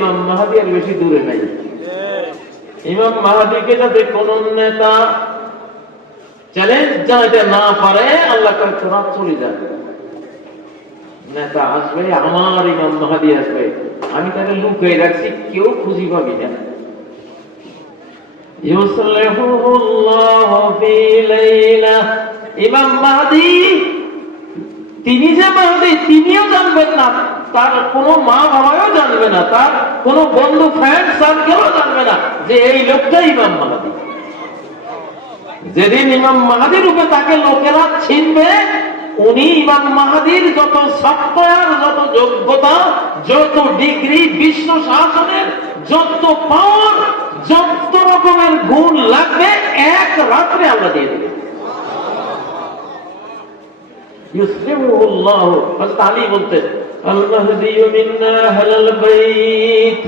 ইমাম মাহাদি আর বেশি দূরে নাই। ইমাম মাহাদিকে যাতে কোন নেতা চ্যালেঞ্জ জানাতে না পারে, আল্লাহ তোরা চলে যাবে। নেতা আসবে, আমার ইমাম মাহাদি আসবে। আমি তাকে লুকিয়ে রাখছি, কেউ খুঁজি পাবি না। তিনি যে মাহাদি, তিনিও জানবেন না। তার কোনো মা বাবাও জানবে না। তার কোনো বন্ধু ফ্রেন্ড সার্কেলও জানবে না যে এই লোকটা ইমাম মাহাদি। যেদিন ইমাম মাহাদি রূপে তাকে লোকেরা চিনবে, উনি ইমাম মাহাদির যত সফটওয়্যার যত যোগ্যতা, যত ডিগ্রি বিশ্ব শাসনের, যত পাওয়ার যত রকমের গুণ লাগবে, এক রাত্রে আমরা দিয়ে দেব। ইউসলিমুল্লাহ আলী বলতেন মাহদি মিন্না আহলাল বাইত।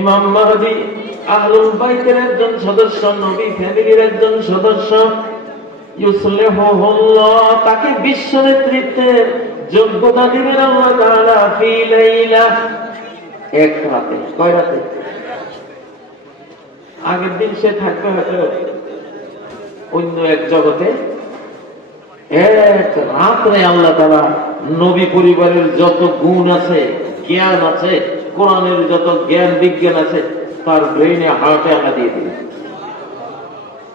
ইমাম মাহদি আহলুল একজন সদস্য, নবী ফ্যামিলির একজন সদস্য। ইউসলিহুল্লাহ তাকে বিশ্ব নেতৃত্বের যোগ্যতা দিবেন আল্লাহ এক রাতে, কয় রাতে? আগের দিন সে থাকবে হয়তো অন্য এক জগতে। এক রাত্রে আল্লাহ তারা নবী পরিবারের যত গুণ আছে, জ্ঞান আছে, কোরআনের যত জ্ঞান বিজ্ঞান আছে, তার ব্রেইনে হার্টে আল্লাহ দিয়ে দিলেন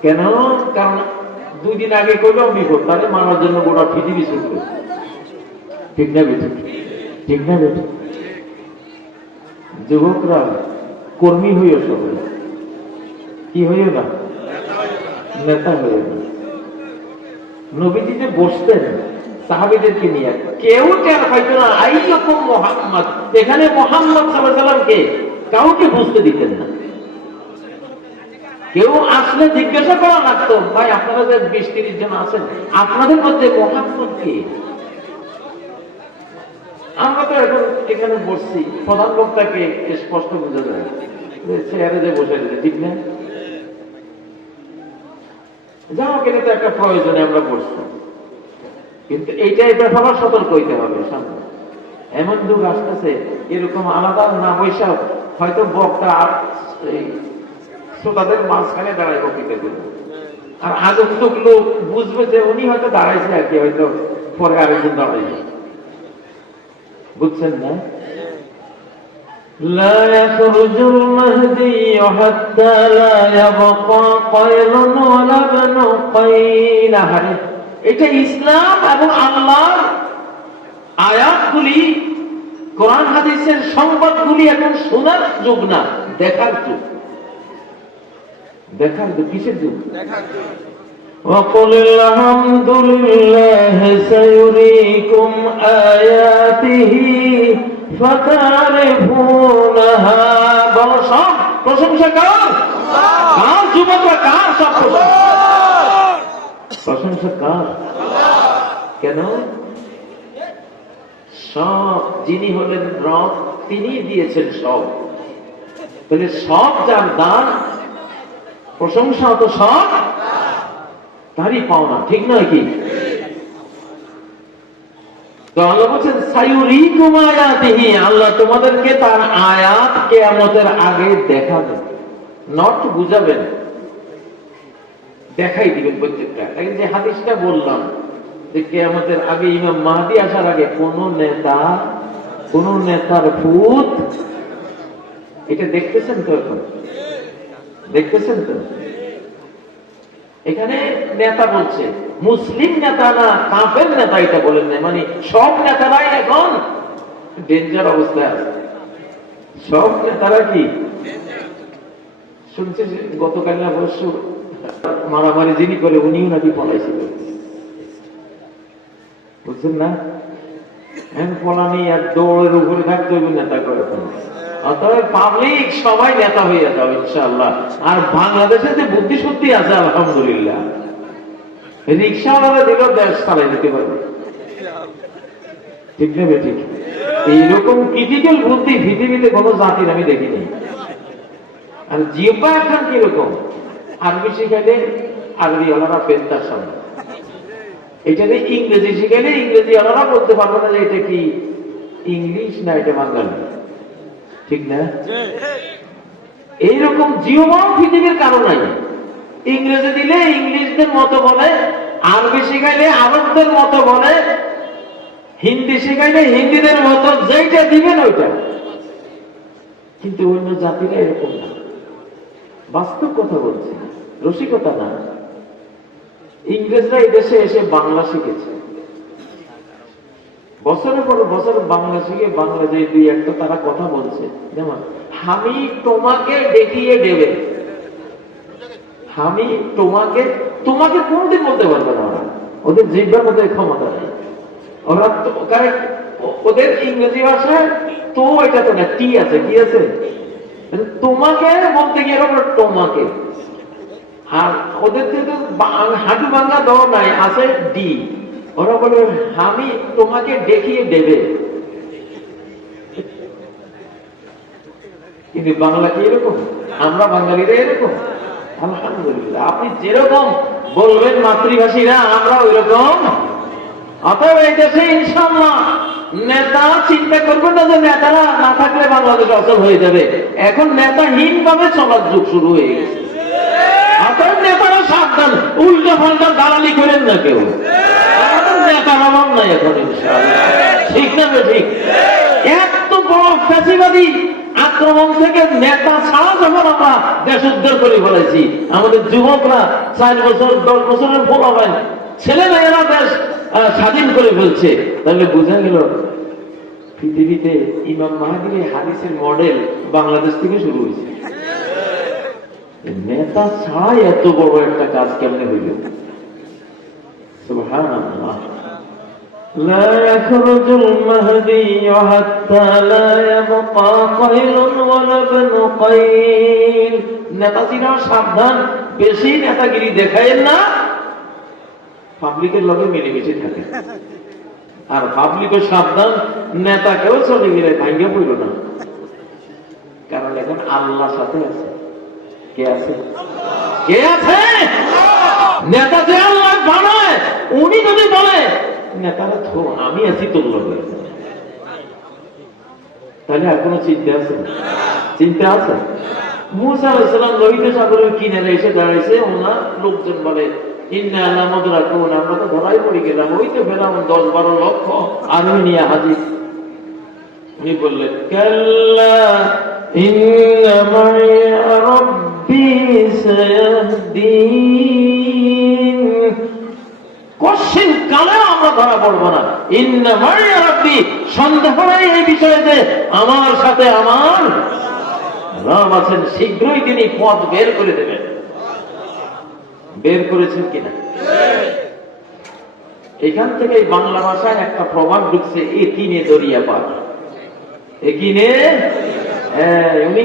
কেন? কারণ দুই দিন আগে করলাম বিপদ, তাহলে মানার জন্য গোটা পৃথিবী ছুটবে ঠিক না বেঠিক ঠিক না বেঠিক যুবকরা কর্মী হইও সবাই কি হইও না? নেতা হইও না। নবীজি যে বসতেন, সাহাবিদেরকে নিয়ে, কেউ টের পাইতো না আই রকম মোহাম্মদ, এখানে মোহাম্মদ সাল্লামকে কাউকে বুঝতে দিতেন না। কেউ আসলে জিজ্ঞাসা করা লাগতো, ভাই, আপনারা যে বিশ তিরিশ জন আছেন, আপনাদের মধ্যে মোহাম্মদ কে? আমরা তো এখন এখানে বসছি, প্রধান বক্তাকে স্পষ্ট বোঝা যায়। চেয়ারে যে বসে ঠিক না? যাও কেন তো একটা প্রয়োজনে আমরা বসছি। কিন্তু এইটাই ব্যাপার সতর্ক হইতে হবে, সামনে। এমন যুগ আসতেছে, এরকম আলাদা না বৈশাখ হয়তো বক্তা আর শ্রোতাদের মাঝখানে দাঁড়ায় বক্তৃতা করবে। আর আগন্তুক লোক বুঝবে যে উনি হয়তো দাঁড়াইছে আর কি, হয়তো পরে আরেকজন দাঁড়াইবে। বুঝছেন না? لا يخرج المهدي حتى لا يبقى قيل ولا ابن قيل এটা ইসলাম এবং আল্লাহর আয়াতগুলি কোরআন হাদিসের সংবাদগুলি এখন শোনার যুগ না দেখার যুগ দেখার যুগ কিসের যুগ وقل الحمد لله سيريكم آياته فتعرفونها প্রশংসা সব প্রশংসা? কেন? সব যিনি হলেন রব তিনি দিয়েছেন সব। তাহলে সব যার দান, প্রশংসা তো সব, তারই পাওনা, ঠিক নয় কি? তো আল্লাহ বলছেন সায়ুরিকুম আয়াতিহি আল্লাহ তোমাদেরকে তার আয়াত কেয়ামতের আগে নট বুঝাবেন। দেখাই দিবেন প্রত্যেকটা। এই যে হাদিসটা বললাম, যে কেয়ামতের আগে ইমাম মাহাদি আসার আগে কোন নেতা, কোন নেতার ভূত, এটা দেখতেছেন তো এখন? দেখতেছেন তো? এখানে নেতা বলছে, মুসলিম নেতা না, কাফের নেতা এটা বলেন না মানে সব নেতারাই এখন ডেঞ্জার অবস্থায় আছে। সব নেতারা কি? শুনছে গতকাল না অবশ্য মারামারি যিনি করে উনিও নাকি পলাইছিল। বুঝছেন না? এখন পলানি আর দৌড়ের উপরে থাকতে হবে নেতা করে অতএব পাবলিক সবাই নেতা হয়ে যাবে আর বাংলাদেশে যে বুদ্ধি আছে, আলহামদুলিল্লাহ। রিক্সাওয়ালা দেশ চালাই দিতে পারবে। ঠিক নেবে ঠিক? এইরকম ক্রিটিক্যাল বুদ্ধি পৃথিবীতে জাতির আমি দেখিনি আর জিব্বা এখন কীরকম? আরবি শিখাইলে আরবি ওনারা পেন্তার সামনে। এটা যে ইংরেজি শিখাইলে ইংরেজি ওনারা বলতে পারবে না যে এটা কি ইংলিশ না এটা বাঙালি। ঠিক না? এইরকম জীবন পৃথিবীর কারণ নাই। ইংরেজি দিলে ইংলিশদের মতো বলে আরবি শিখাইলে আরবদের মতো বলে হিন্দি শিখাইলে হিন্দিদের মতো যেইটা দিবেন ওইটা। কিন্তু অন্য জাতিরা এরকম না। বাস্তব কথা বলছে রসিকতা না। ইংরেজরা এই দেশে এসে বাংলা শিখেছে। বছরের পর বছর বাংলা শিখে বাংলা যে দুই একটা তারা কথা বলছে। যেমন, আমি তোমাকে ডেকিয়ে দেবে। আমি তোমাকে তোমাকে কোনদিন বলতে পারবে না ওদের জিব্বার মধ্যে ক্ষমতা নেই। ওরা কারেক্ট ওদের ইংরেজি ভাষায় তো এটা তো না, টি আছে, কি আছে? তোমাকে বলতে গিয়ে ওরা তোমাকে। আর ওদের থেকে হাঁটু ভাঙ্গা দেওয়া নাই, আছে ডি। ওরা বলে, আমি তোমাকে দেখিয়ে দেবে। কিন্তু বাংলা কি এরকম? আমরা বাঙালিরা এরকম। আলহামদুলিল্লাহ, আপনি যেরকম বলবেন মাতৃভাষীরা, আমরা ওই রকম অতএব এই দেশে ইনশাল্লাহ নেতা চিন্তা করবেন না যে নেতারা না থাকলে বাংলাদেশ অচল হয়ে যাবে। এখন নেতাহীন ভাবে চলার যুগ শুরু হয়ে গেছে। আপনার নেতারা সাবধান উল্টো পাল্টা দালালি করেন না কেউ। ছাড়া স্বাধীন করে ফেলছে। তাহলে বোঝা গেল পৃথিবীতে ইমাম মাহাদির হাদিসের মডেল বাংলাদেশ থেকে শুরু হয়েছে। নেতা ছাড়াই এত বড় একটা কাজ কেমনে হইল? সুবহানাল্লাহ। لا يخرج المهدي حتى لا يبقى قيل ولا ابن قيل নেতাজিরা সাবধান বেশি নেতাগিরি দেখায়েন না পাবলিকের লগে মিলেমিশে থাকে আর পাবলিকও সাবধান নেতাকেও চলে গেলে ভাঙ্গে পড়ল না কারণ এখন আল্লাহ সাথে আছে কে আছে কে আছে নেতা যে আল্লাহ বানায় উনি যদি বলে নেতারা থো আমি আছি তোর লগে। তাহলে আর কোনো চিন্তা আছে? চিন্তা আছে? মুসা আলাইসালাম লোহিত সাগরের কিনারে এসে দাঁড়াইছে, ওনার লোকজন বলে, ইন্না আলামত রাখুন আমরা তো ধরাই পড়ে গেলাম। ওই তো পেলাম দশ বারো লক্ষ আর্মি নিয়ে হাজির। উনি বললেন, কাল্লা ইন্না মাইয়া রব্বি সায়াহদিন। না। রব্বি, সন্দেহ নেই এই বিষয়েতে আমার সাথে আমার রব আছেন, শীঘ্রই তিনি পথ বের করে দেবেন। বের করেছেন কিনা? এখান থেকে বাংলা ভাষায় একটা প্রভাব ঢুকছে একিনে দরিয়া পার? উনি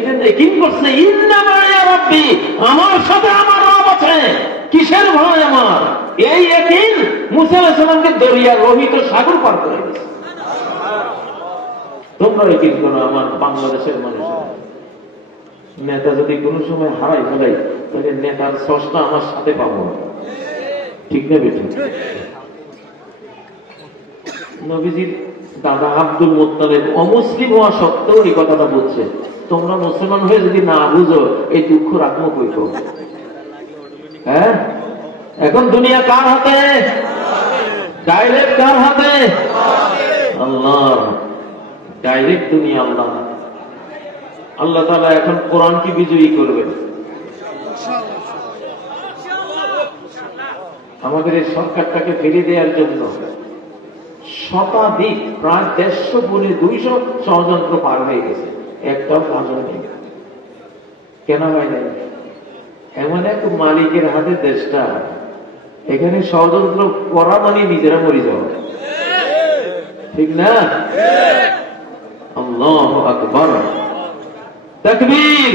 করছে আমার সাথে আমার রব আছে, কিসের ভয় আমার? এই একিন মুসা আলাইহিস সালামকে দরিয়া রোহিত সাগর পার করে দিয়েছে। তোমরা একিন করো আমার বাংলাদেশের মানুষের নেতা যদি কোনো সময় হারাই ফেলাই তাহলে নেতার সসটা আমার সাথে পাবো না। ঠিক না বেঠিক নবীজির দাদা আব্দুল মোত্তালেব অমুসলিম হওয়া সত্ত্বেও এই কথাটা বলছে, তোমরা মুসলমান হয়ে যদি না বুঝো, এই দুঃখ রাখব কইত হ্যাঁ? এখন দুনিয়া কার হাতে? ডাইরেক্ট কার হাতে? আল্লাহ ডাইরেক্ট দুনিয়া আল্লাহ। আল্লাহ তাআলা এখন কোরআনকে বিজয়ী করবেন। আমাদের এই সরকারটাকে ফিরে দেওয়ার জন্য শতাধিক, প্রায় দেড়শো গুণে দুইশো ষড়যন্ত্র পার হয়ে গেছে। একটাও কাজ হয়নি কেন হয় এমন এক মালিকের হাতে দেশটা এখানে ষড়যন্ত্র করা মানে নিজেরা মরে যাওয়া। ঠিক না? আল্লাহ আকবর। তকবীর।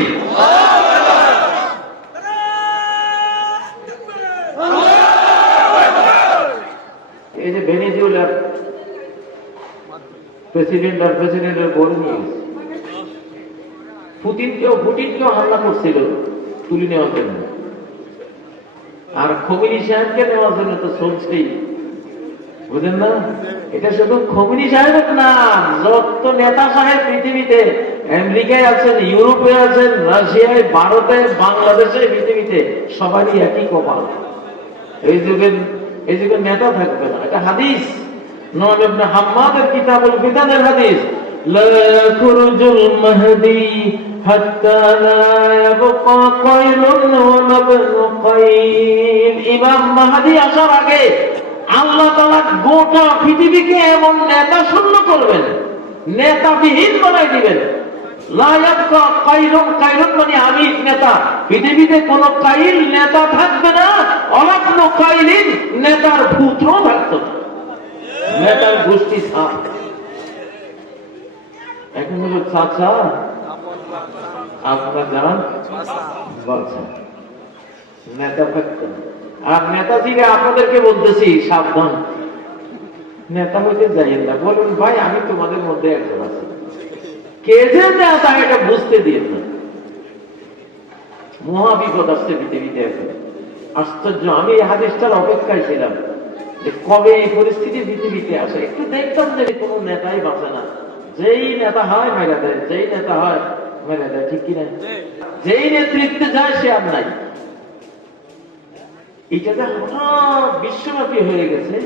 এই প্রেসিডেন্ট। পুতিনকেও পুটিনকেও হামলা করছিল। তুলে নেওয়ার জন্য। আর খমিনী সাহেবকে দেওয়ার জন্য তো চলছেই। বুঝেন না? এটা শুধু খমিনী সাহেবের না, যত নেতা সাহেব পৃথিবীতে, আমেরিকায় আছেন, ইউরোপে আছেন, রাশিয়ায়, ভারতে, বাংলাদেশে পৃথিবীতে, সবারই একই কপাল। এই যুগের এই যুগের নেতা থাকবে না। এটা হাদিস। নোমান ইবনে হাম্মাদের কিতাবুল হাদিস। লা খুরুজুল মাহদি حتى لا يبقى قيل ولا ابن قيل ইমাম মাহাদি আসার আগে আল্লাহ তাআলা গোটা পৃথিবীকে এমন নেতা শূন্য করবেন নেতাবিহীন বানাই দিবেন লা ইয়াবকা কাইলুন কাইলুন মানে আমি নেতা পৃথিবীতে কোন কাইল নেতা থাকবে না অলাগ্ন কাইলিন নেতার পুত্র থাকতো না নেতার গোষ্ঠী সাপ এখন হলো চাচা আপনার জান বাচ্চা নেতা থাকতেন আর নেতাজিকে আপনাদেরকে বলতেছি, সাবধান। নেতা হইতে যাইয়েন না। বলুন, ভাই, আমি তোমাদের মধ্যে একজন আছি। কে যে নেতা, এটা বুঝতে দিয়ে না। মহা বিপদ আসছে পৃথিবীতে এখন। আশ্চর্য, আমি এই হাদিসটার অপেক্ষায় ছিলাম যে কবে এই পরিস্থিতি পৃথিবীতে আসে। একটু দেখতাম যে কোন নেতাই বাঁচে না। যেই নেতা হয় দেয়। যেই নেতা হয় মেরে ঠিক কিনা? যেই নেতৃত্বে যায় সে আর নাই এটা যে হঠাৎ বিশ্বব্যাপী হয়ে গেছে